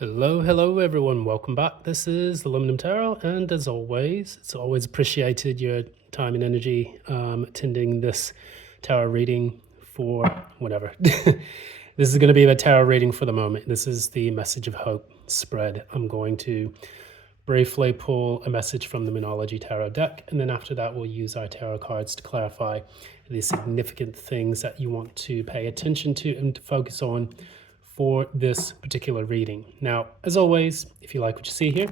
Hello everyone, welcome back. This is Aluminum Tarot, and as always, it's always appreciated your time and energy attending this tarot reading for whatever. This is going to be a tarot reading for the moment. This is the Message of Hope spread. I'm going to briefly pull a message from the Moonology Tarot deck, and then after that we'll use our tarot cards to clarify the significant things that you want to pay attention to and to focus on for this particular reading. Now, as always, if you like what you see here,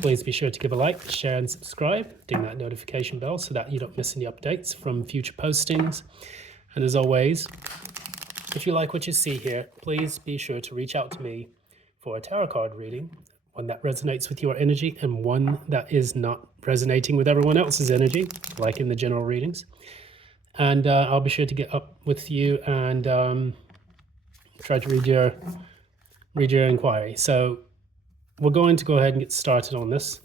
please be sure to give a like, share, and subscribe. Ding that notification bell so that you don't miss any updates from future postings. And as always, if you like what you see here, please be sure to reach out to me for a tarot card reading, one that resonates with your energy and one that is not resonating with everyone else's energy, like in the general readings. And I'll be sure to get up with you and try to read your inquiry. So we're going to go ahead and get started on this.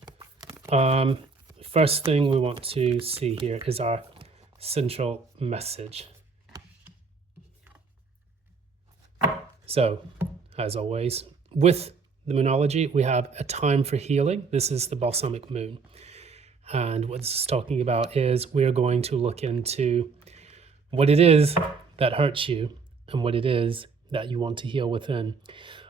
First thing we want to see here is our central message. So, as always, with the Moonology, we have a time for healing. This is the balsamic moon. And what this is talking about is we're going to look into what it is that hurts you and what it is that you want to heal within.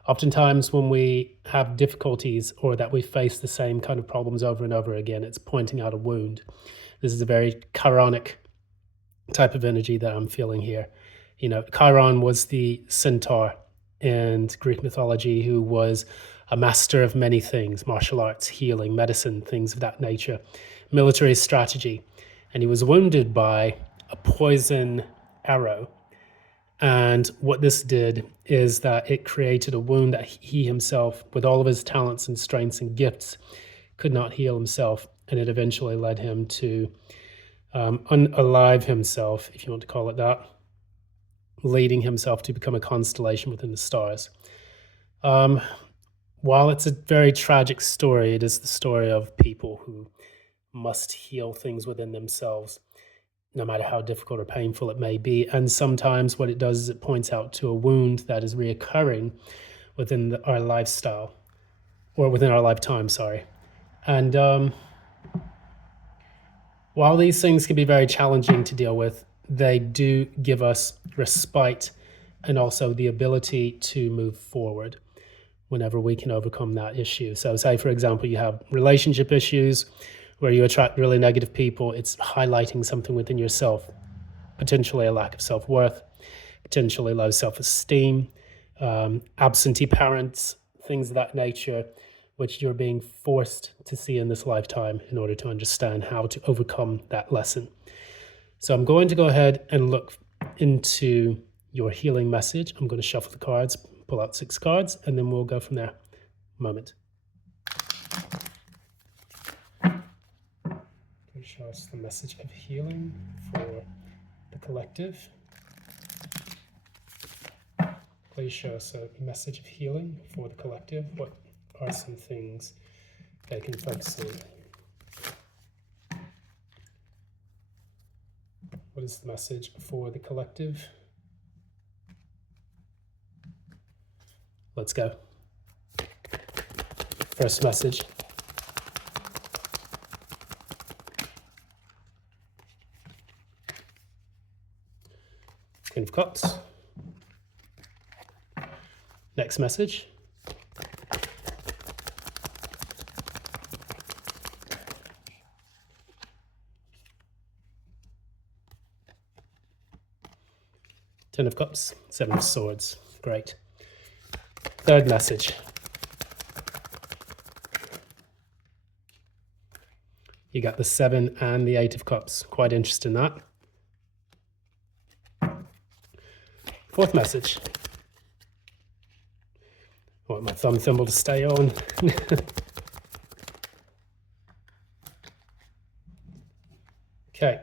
Oftentimes when we have difficulties or that we face the same kind of problems over and over again, it's pointing out a wound. This is a very Chironic type of energy that I'm feeling here. You know, Chiron was the centaur in Greek mythology who was a master of many things: martial arts, healing, medicine, things of that nature, military strategy. And he was wounded by a poison arrow. And what this did is that it created a wound that he himself, with all of his talents and strengths and gifts, could not heal himself. And it eventually led him to unalive himself, if you want to call it that, leading himself to become a constellation within the stars. While it's a very tragic story, it is the story of people who must heal things within themselves, no matter how difficult or painful it may be. And sometimes what it does is it points out to a wound that is reoccurring within our lifestyle, or within our lifetime, sorry. And while these things can be very challenging to deal with, they do give us respite and also the ability to move forward whenever we can overcome that issue. So say, for example, you have relationship issues where you attract really negative people. It's highlighting something within yourself, potentially a lack of self-worth, potentially low self-esteem, absentee parents, things of that nature, which you're being forced to see in this lifetime in order to understand how to overcome that lesson. So I'm going to go ahead and look into your healing message. I'm going to shuffle the cards, pull out 6 cards, and then we'll go from there. Moment. Show us the message of healing for the collective. Please show us a message of healing for the collective. What are some things they can focus on? What is the message for the collective? Let's go. First message. Queen of Cups. Next message. Ten of Cups, 7 of Swords. Great. Third message. You got the 7 and the 8 of Cups. Quite interested in that. Fourth message. I want my thumb thimble to stay on. Okay.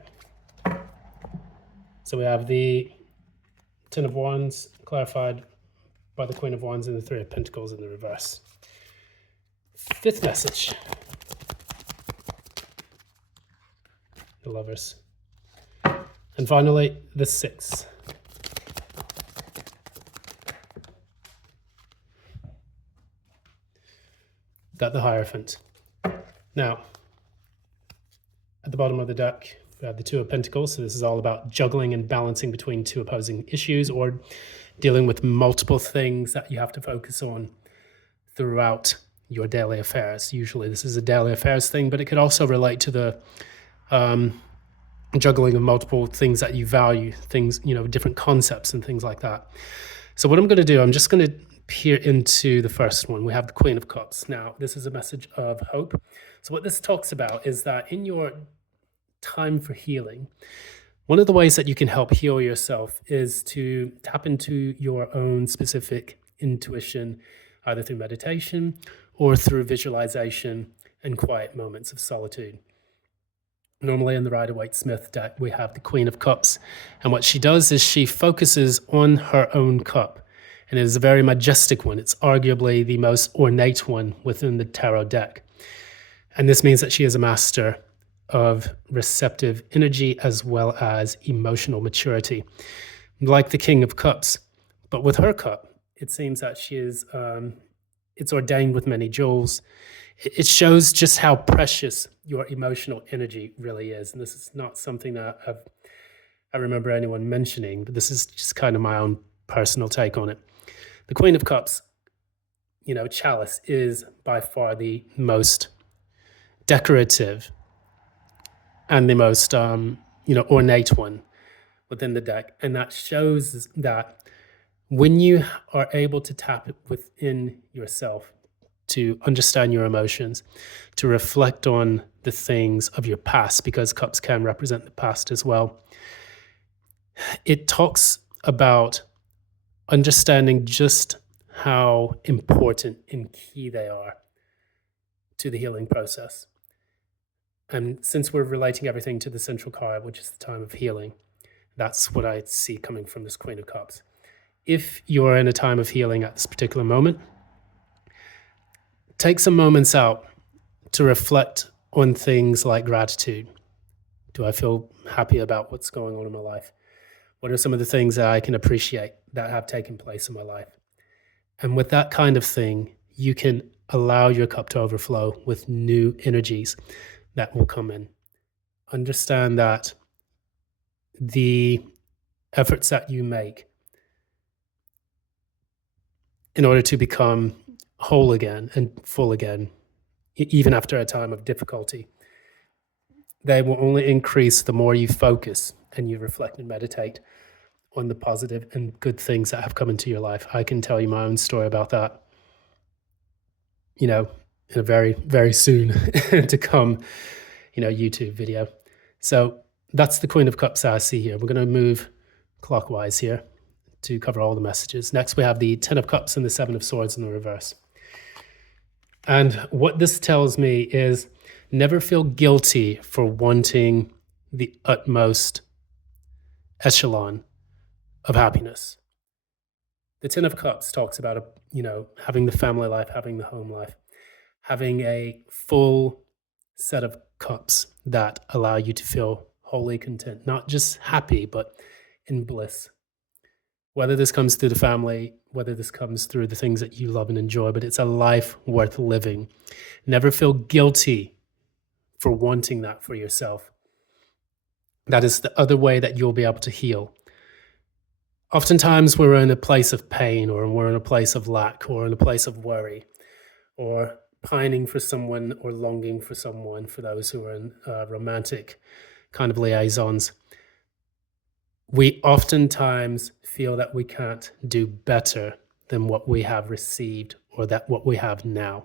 So we have the 10 of Wands clarified by the Queen of Wands and the 3 of Pentacles in the reverse. Fifth message. The Lovers. And finally, the 6. got the Hierophant. Now, at the bottom of the deck, we have the Two of Pentacles. So this is all about juggling and balancing between two opposing issues, or dealing with multiple things that you have to focus on throughout your daily affairs. Usually this is a daily affairs thing, but it could also relate to the juggling of multiple things that you value, things, different concepts and things like that. So what I'm going to do, I'm just going to peer into the first one. We have the Queen of Cups. Now, this is a message of hope. So what this talks about is that in your time for healing, one of the ways that you can help heal yourself is to tap into your own specific intuition, either through meditation or through visualization and quiet moments of solitude. Normally in the Rider-Waite-Smith deck, we have the Queen of Cups. And what she does is she focuses on her own cup. And it is a very majestic one. It's arguably the most ornate one within the tarot deck. And this means that she is a master of receptive energy as well as emotional maturity, like the King of Cups. But with her cup, it seems that she is, it's ordained with many jewels. It shows just how precious your emotional energy really is. And this is not something that I remember anyone mentioning, but this is just kind of my own personal take on it. The Queen of Cups, chalice is by far the most decorative and the most, ornate one within the deck. And that shows that when you are able to tap it within yourself, to understand your emotions, to reflect on the things of your past, because cups can represent the past as well. It talks about understanding just how important and key they are to the healing process. And since we're relating everything to the central card, which is the time of healing, that's what I see coming from this Queen of Cups. If you're in a time of healing at this particular moment, take some moments out to reflect on things like gratitude. Do I feel happy about what's going on in my life? What are some of the things that I can appreciate that have taken place in my life? And with that kind of thing, you can allow your cup to overflow with new energies that will come in. Understand that the efforts that you make in order to become whole again and full again, even after a time of difficulty, they will only increase the more you focus and you reflect and meditate on the positive and good things that have come into your life. I can tell you my own story about that, in a very, very soon to come, YouTube video. So that's the Queen of Cups I see here. We're going to move clockwise here to cover all the messages. Next, we have the Ten of Cups and the Seven of Swords in the reverse. And what this tells me is never feel guilty for wanting the utmost echelon of happiness. The Ten of Cups talks about, having the family life, having the home life, having a full set of cups that allow you to feel wholly content, not just happy, but in bliss. Whether this comes through the family, whether this comes through the things that you love and enjoy, but it's a life worth living. Never feel guilty for wanting that for yourself. That is the other way that you'll be able to heal. Oftentimes we're in a place of pain, or we're in a place of lack, or in a place of worry, or pining for someone or longing for someone, for those who are in romantic kind of liaisons. We oftentimes feel that we can't do better than what we have received or that what we have now.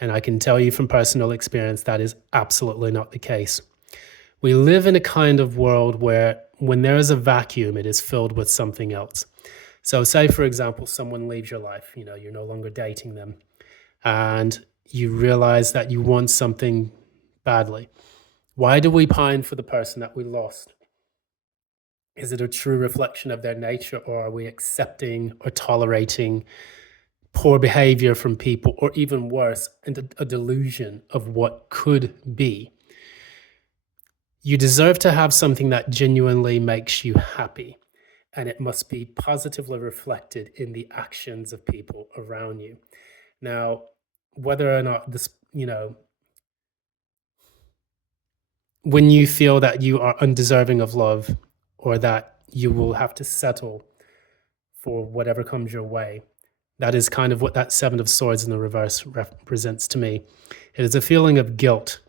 And I can tell you from personal experience that is absolutely not the case. We live in a kind of world where when there is a vacuum, it is filled with something else. So say, for example, someone leaves your life, you're no longer dating them, and you realize that you want something badly. Why do we pine for the person that we lost? Is it a true reflection of their nature, or are we accepting or tolerating poor behavior from people, or even worse, a delusion of what could be? You deserve to have something that genuinely makes you happy, and it must be positively reflected in the actions of people around you. Now, whether or not this, when you feel that you are undeserving of love or that you will have to settle for whatever comes your way, that is kind of what that Seven of Swords in the reverse represents to me. It is a feeling of guilt.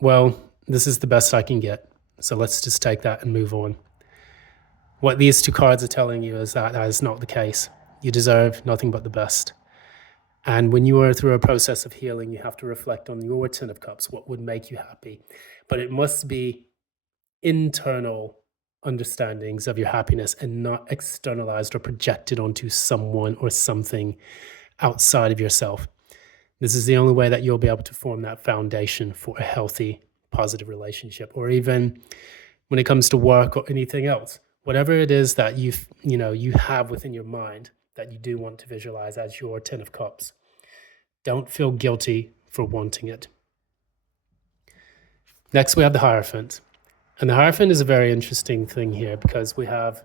Well, this is the best I can get, so let's just take that and move on. What these two cards are telling you is that that is not the case. You deserve nothing but the best. And when you are through a process of healing, you have to reflect on your Ten of Cups, what would make you happy. But it must be internal understandings of your happiness and not externalized or projected onto someone or something outside of yourself. This is the only way that you'll be able to form that foundation for a healthy, positive relationship, or even when it comes to work or anything else. Whatever it is that you have within your mind that you do want to visualize as your Ten of Cups, don't feel guilty for wanting it. Next, we have the Hierophant. And the Hierophant is a very interesting thing here because we have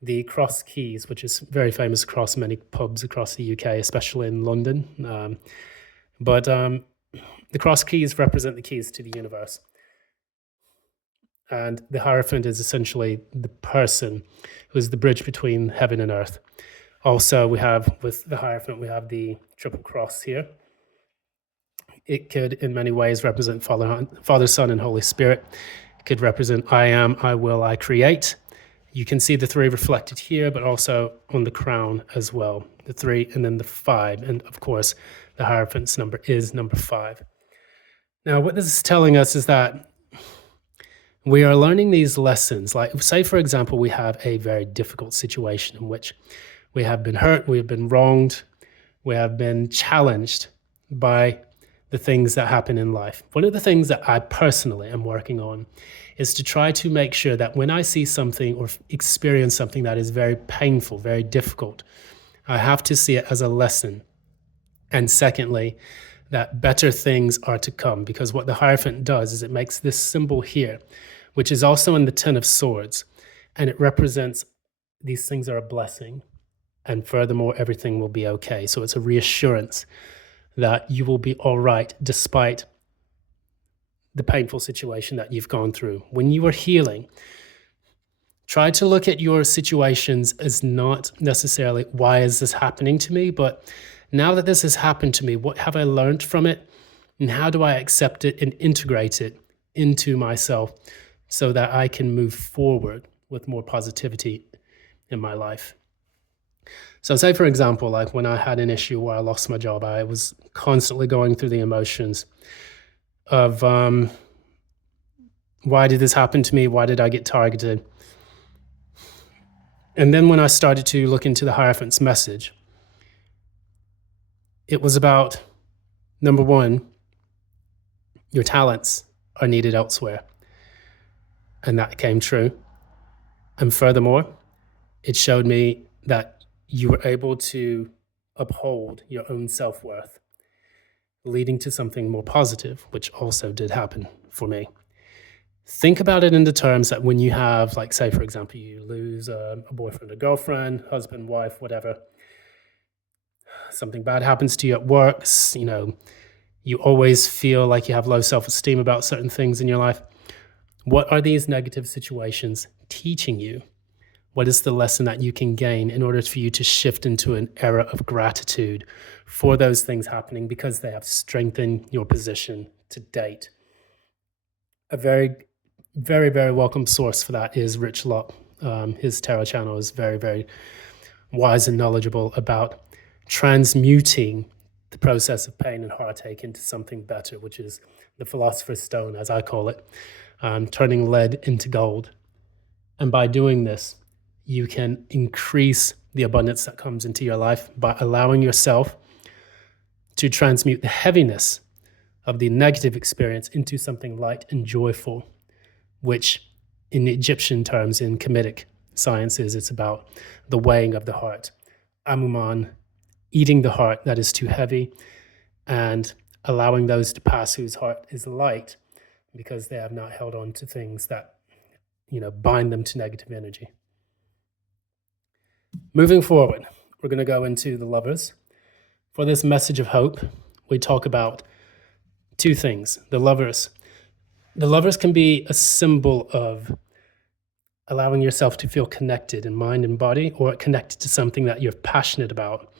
the cross keys, which is very famous across many pubs across the UK, especially in London. But the cross keys represent the keys to the universe. And the Hierophant is essentially the person who is the bridge between heaven and earth. Also, we have, with the Hierophant, we have the triple cross here. It could, in many ways, represent Father, Son, and Holy Spirit. It could represent I am, I will, I create. You can see the three reflected here, but also on the crown as well. The 3 and then the 5. And of course, the Hierophant's number is number 5. Now, what this is telling us is that we are learning these lessons. Like, say, for example, we have a very difficult situation in which we have been hurt, we have been wronged, we have been challenged by the things that happen in life. One of the things that I personally am working on is to try to make sure that when I see something or experience something that is very painful, very difficult, I have to see it as a lesson. And secondly, that better things are to come, because what the Hierophant does is it makes this symbol here, which is also in the Ten of Swords, and it represents these things are a blessing, and furthermore, everything will be okay. So it's a reassurance that you will be all right despite the painful situation that you've gone through. When you are healing, try to look at your situations as not necessarily, why is this happening to me? But now that this has happened to me, what have I learned from it? And how do I accept it and integrate it into myself so that I can move forward with more positivity in my life? So say, for example, like when I had an issue where I lost my job, I was constantly going through the emotions of why did this happen to me? Why did I get targeted? And then when I started to look into the Hierophant's message, it was about, number one, your talents are needed elsewhere. And that came true. And furthermore, it showed me that you were able to uphold your own self-worth, leading to something more positive, which also did happen for me. Think about it in the terms that when you have, like, say, for example, you lose a boyfriend or girlfriend, husband, wife, whatever, something bad happens to you at work, you always feel like you have low self-esteem about certain things in your life. What are these negative situations teaching you? What is the lesson that you can gain in order for you to shift into an era of gratitude for those things happening because they have strengthened your position to date? A very, very, very welcome source for that is Rich Lott. His tarot channel is very, very wise and knowledgeable about transmuting the process of pain and heartache into something better, which is the Philosopher's Stone, as I call it, turning lead into gold. And by doing this, you can increase the abundance that comes into your life by allowing yourself to transmute the heaviness of the negative experience into something light and joyful, which in Egyptian terms, in Kemetic sciences, it's about the weighing of the heart. Amuman, eating the heart that is too heavy, and allowing those to pass whose heart is light because they have not held on to things that, bind them to negative energy. Moving forward, we're going to go into the lovers. For this message of hope, we talk about two things. The lovers. The lovers can be a symbol of allowing yourself to feel connected in mind and body, or connected to something that you're passionate about.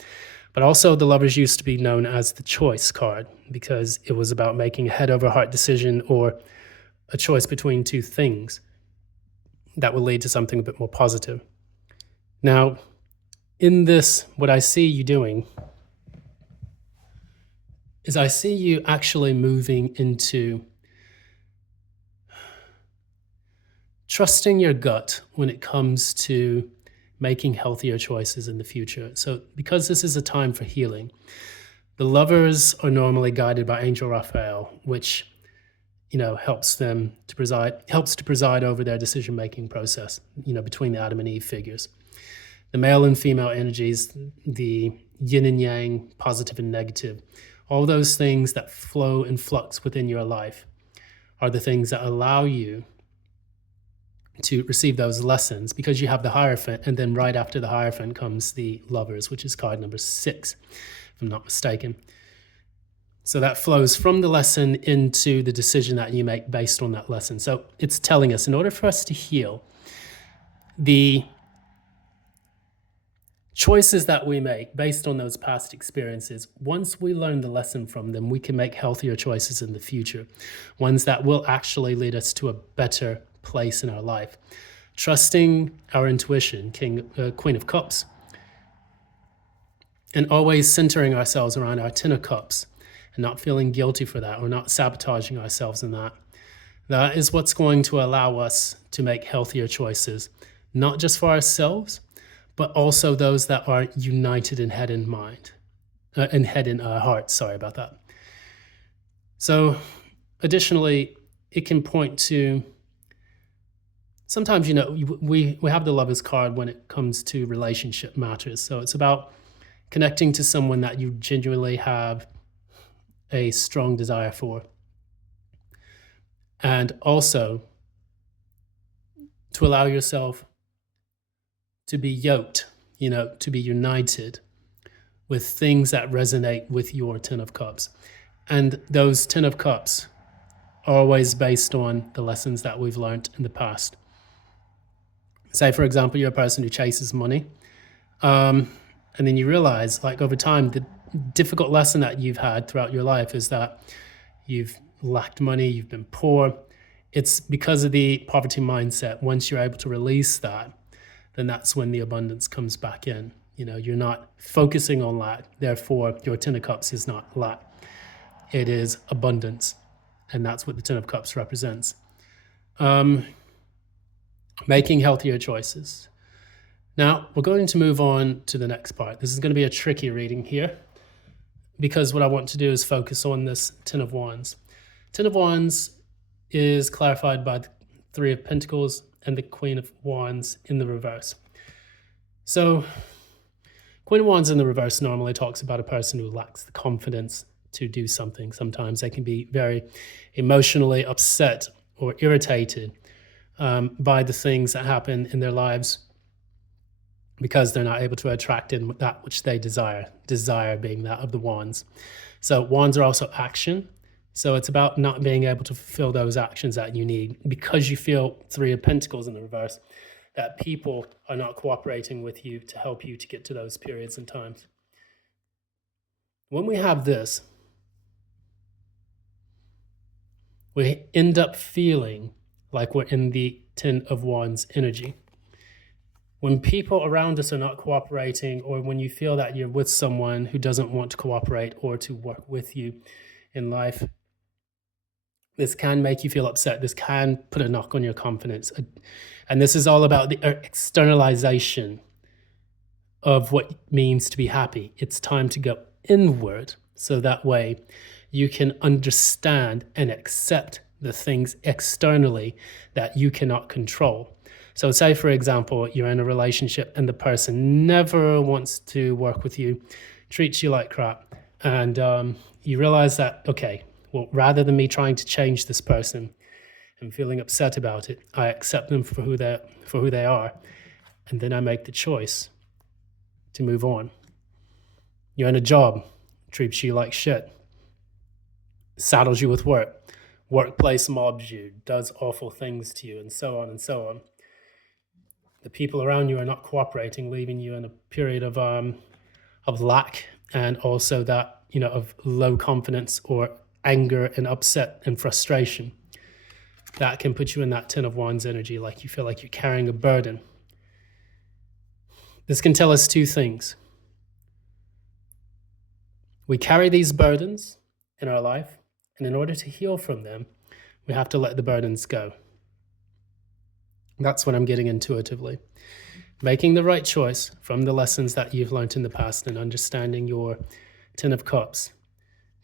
But also, the lovers used to be known as the choice card because it was about making a head over heart decision or a choice between two things that will lead to something a bit more positive. Now, in this, what I see you doing is I see you actually moving into trusting your gut when it comes to making healthier choices in the future. So because this is a time for healing, the lovers are normally guided by Angel Raphael, which helps to preside over their decision-making process, between the Adam and Eve figures. The male and female energies, the yin and yang, positive and negative, all those things that flow and flux within your life are the things that allow you to receive those lessons, because you have the Hierophant, and then right after the Hierophant comes the lovers, which is card number 6, if I'm not mistaken. So that flows from the lesson into the decision that you make based on that lesson. So it's telling us, in order for us to heal, the choices that we make based on those past experiences, once we learn the lesson from them, we can make healthier choices in the future, ones that will actually lead us to a better place in our life. Trusting our intuition, Queen of Cups, and always centering ourselves around our Ten of Cups and not feeling guilty for that or not sabotaging ourselves in that. That is what's going to allow us to make healthier choices, not just for ourselves, but also those that are united in head and mind, and head and heart. Sorry about that. So additionally, it can point to, sometimes, we have the Lovers card when it comes to relationship matters. So it's about connecting to someone that you genuinely have a strong desire for. And also to allow yourself to be yoked, to be united with things that resonate with your Ten of Cups. And those Ten of Cups are always based on the lessons that we've learned in the past. Say, for example, you're a person who chases money, and then you realize, over time, the difficult lesson that you've had throughout your life is that you've lacked money, you've been poor. It's because of the poverty mindset. Once you're able to release that, then that's when the abundance comes back in. You're not focusing on lack. Therefore, your Ten of Cups is not lack. It is abundance. And that's what the Ten of Cups represents. Making healthier choices. Now, we're going to move on to the next part. This is going to be a tricky reading here, because what I want to do is focus on this Ten of Wands. Ten of Wands is clarified by the Three of Pentacles and the Queen of Wands in the reverse. So, Queen of Wands in the reverse normally talks about a person who lacks the confidence to do something. Sometimes they can be very emotionally upset or irritated by the things that happen in their lives, because they're not able to attract in that which they desire, desire being that of the wands. So wands are also action. So it's about not being able to fulfill those actions that you need, because you feel Three of Pentacles in the reverse, that people are not cooperating with you to help you to get to those periods and times. When we have this, we end up feeling like we're in the Ten of Wands energy. When people around us are not cooperating, or when you feel that you're with someone who doesn't want to cooperate or to work with you in life, this can make you feel upset. This can put a knock on your confidence. And this is all about the externalization of what it means to be happy. It's time to go inward, so that way you can understand and accept the things externally that you cannot control. So say, for example, you're in a relationship and the person never wants to work with you, treats you like crap, and you realize that, okay, well, rather than me trying to change this person and feeling upset about it, I accept them for who they are, and then I make the choice to move on. You're in a job, treats you like shit, saddles you with work, workplace mobs you, does awful things to you, and so on and so on. The people around you are not cooperating, leaving you in a period of lack, and also that, of low confidence or anger and upset and frustration. That can put you in that Ten of Wands energy, like you feel like you're carrying a burden. This can tell us two things. We carry these burdens in our life, and in order to heal from them, we have to let the burdens go. That's what I'm getting intuitively. Making the right choice from the lessons that you've learned in the past and understanding your Ten of Cups,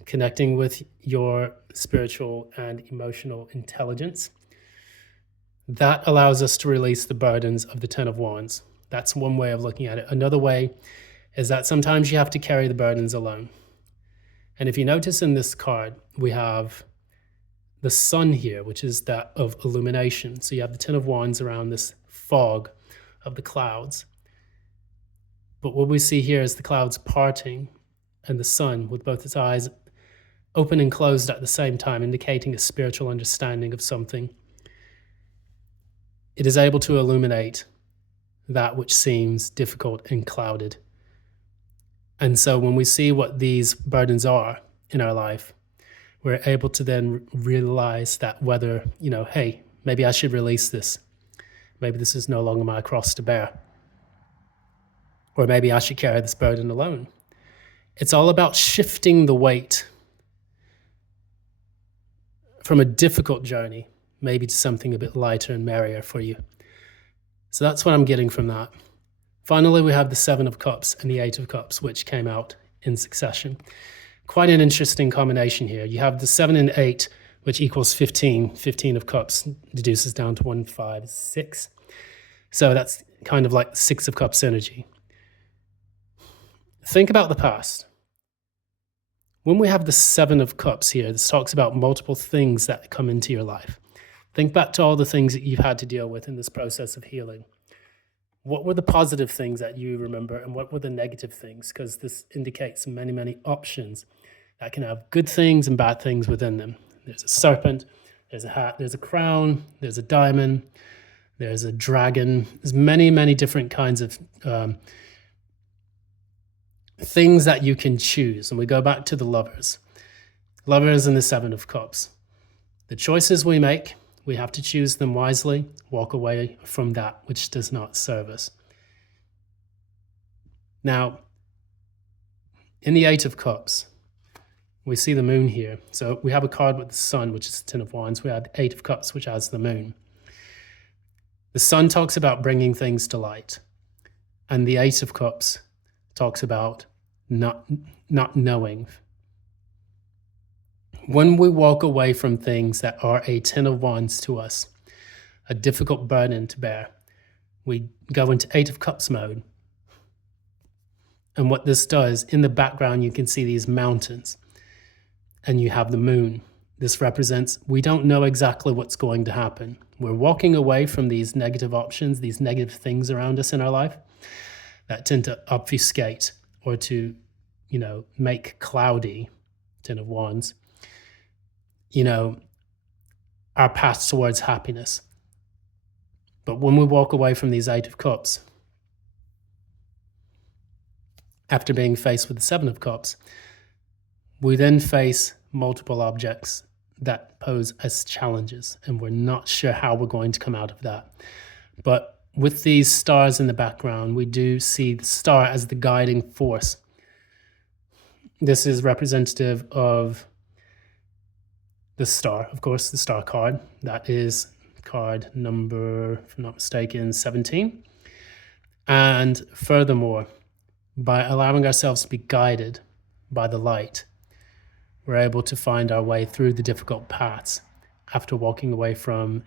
connecting with your spiritual and emotional intelligence. That allows us to release the burdens of the Ten of Wands. That's one way of looking at it. Another way is that sometimes you have to carry the burdens alone. And if you notice in this card, we have the sun here, which is that of illumination. So you have the Ten of Wands around this fog of the clouds. But what we see here is the clouds parting and the sun with both its eyes open and closed at the same time, indicating a spiritual understanding of something. It is able to illuminate that which seems difficult and clouded. And so when we see what these burdens are in our life, we're able to then realize that whether, hey, maybe I should release this. Maybe this is no longer my cross to bear. Or maybe I should carry this burden alone. It's all about shifting the weight from a difficult journey, maybe to something a bit lighter and merrier for you. So that's what I'm getting from that. Finally, we have the Seven of Cups and the Eight of Cups, which came out in succession. Quite an interesting combination here. You have the 7 and 8, which equals 15. 15 of Cups deduces down to 1, 5, 6. So that's kind of like 6 of Cups energy. Think about the past. When we have the 7 of Cups here, this talks about multiple things that come into your life. Think back to all the things that you've had to deal with in this process of healing. What were the positive things that you remember, and what were the negative things? Because this indicates many, many options that can have good things and bad things within them. There's a serpent, there's a hat, there's a crown, there's a diamond, there's a dragon. There's many, many different kinds of things that you can choose. And we go back to the Lovers. Lovers and the 7 of Cups. The choices we make, we have to choose them wisely, walk away from that which does not serve us. Now, in the 8 of Cups, we see the moon here. So we have a card with the sun, which is the 10 of Wands. We have the 8 of Cups, which has the moon. The sun talks about bringing things to light. And the 8 of Cups talks about not knowing. When we walk away from things that are a 10 of Wands to us, a difficult burden to bear, we go into 8 of Cups mode. And what this does, in the background, you can see these mountains and you have the moon. This represents, we don't know exactly what's going to happen. We're walking away from these negative options, these negative things around us in our life that tend to obfuscate or to, make cloudy, 10 of Wands, our path towards happiness. But when we walk away from these 8 of Cups, after being faced with the 7 of Cups, we then face multiple objects that pose as challenges, and we're not sure how we're going to come out of that. But with these stars in the background, we do see the star as the guiding force. This is representative of the star, of course, the star card. That is card number, if I'm not mistaken, 17. And furthermore, by allowing ourselves to be guided by the light, we're able to find our way through the difficult paths after walking away from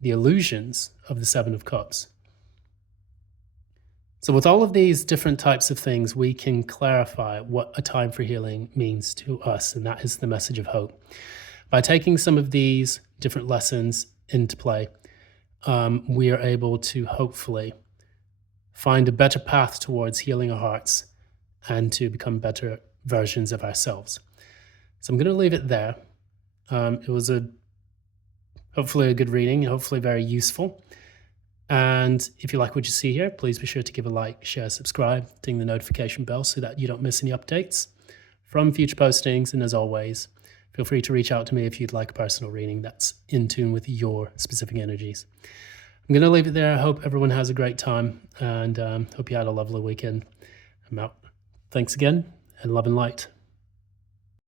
the illusions of the 7 of Cups. So with all of these different types of things, we can clarify what a time for healing means to us, and that is the message of hope. By taking some of these different lessons into play, we are able to hopefully find a better path towards healing our hearts and to become better versions of ourselves. So I'm going to leave it there. It was hopefully a good reading, hopefully very useful. And if you like what you see here, please be sure to give a like, share, subscribe, ding the notification bell so that you don't miss any updates from future postings. And as always, feel free to reach out to me if you'd like a personal reading that's in tune with your specific energies. I'm going to leave it there. I hope everyone has a great time and hope you had a lovely weekend. I'm out. Thanks again, and love and light.